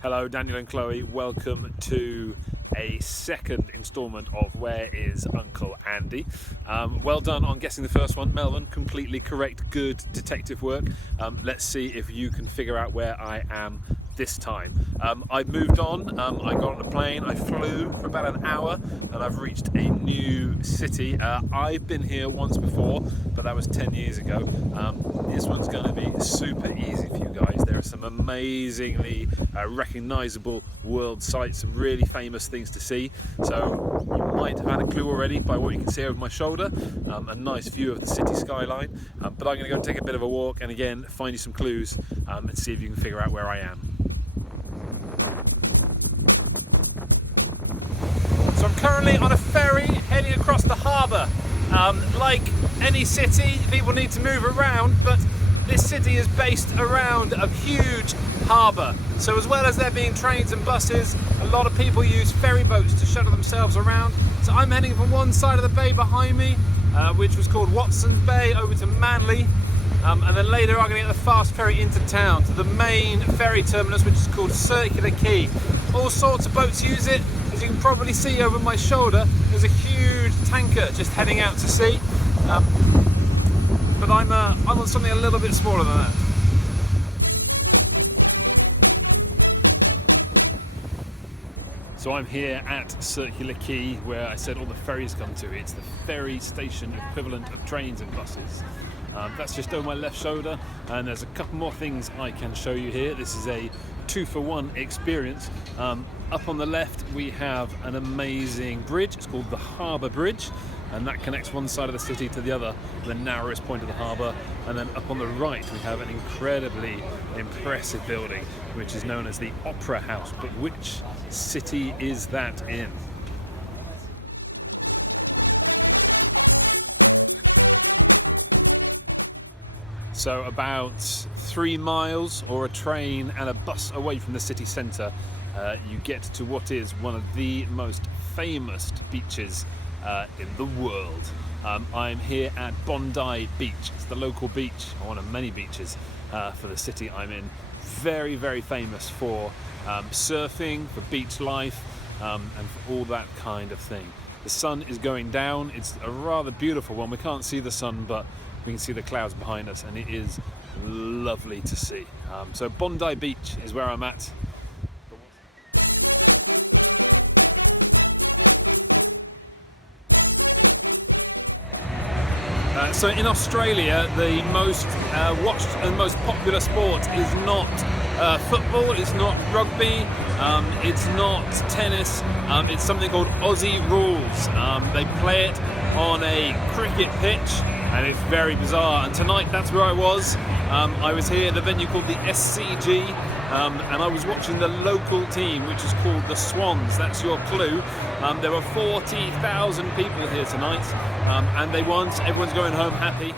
Hello, Daniel and Chloe. Welcome to a second instalment of Where is Uncle Andy? Well done on guessing the first one, Melvin. Completely correct, good detective work. Let's see if you can figure out where I am this time. I moved on, I got on a plane, I flew for about an hour and I've reached a new city. I've been here once before, but that was 10 years ago. This one's going to be super easy for you guys. There are some amazingly recognisable world sights, some really famous things to see. So you might have had a clue already by what you can see over my shoulder, a nice view of the city skyline. But I'm going to go and take a bit of a walk and again find you some clues and see if you can figure out where I am. So I'm currently on a ferry heading across the harbour. Like any city, people need to move around, but this city is based around a huge harbour. So as well as there being trains and buses, a lot of people use ferry boats to shuttle themselves around. So I'm heading from one side of the bay behind me, which was called Watson's Bay, over to Manly. And then later I'm going to get the fast ferry into town to the main ferry terminus, which is called Circular Quay. All sorts of boats use it. As you can probably see over my shoulder, there's a huge tanker just heading out to sea. But I'm on something a little bit smaller than that. So I'm here at Circular Quay, where I said all the ferries come to. It's the ferry station equivalent of trains and buses. That's just over my left shoulder, and there's a couple more things I can show you here. This is a 2-for-1 experience. Up on the left we have an amazing bridge. It's called the Harbour Bridge, and that connects one side of the city to the other, the narrowest point of the harbour. And then up on the right we have an incredibly impressive building which is known as the Opera House. But which city is that in? So about 3 miles or a train and a bus away from the city centre, you get to what is one of the most famous beaches in the world. I'm here at Bondi Beach. It's the local beach, one of many beaches for the city I'm in. Very, very famous for surfing, for beach life, and for all that kind of thing. The sun is going down. It's a rather beautiful one. We can't see the sun, but we can see the clouds behind us, and it is lovely to see. So Bondi Beach is where I'm at. So in Australia, the most watched and most popular sport is not football, it's not rugby, it's not tennis, it's something called Aussie rules. They play it on a cricket pitch, and it's very bizarre. And tonight, that's where I was. I was here at a venue called the SCG, and I was watching the local team, which is called the Swans. That's your clue. There were 40,000 people here tonight, and they won. So everyone's going home happy.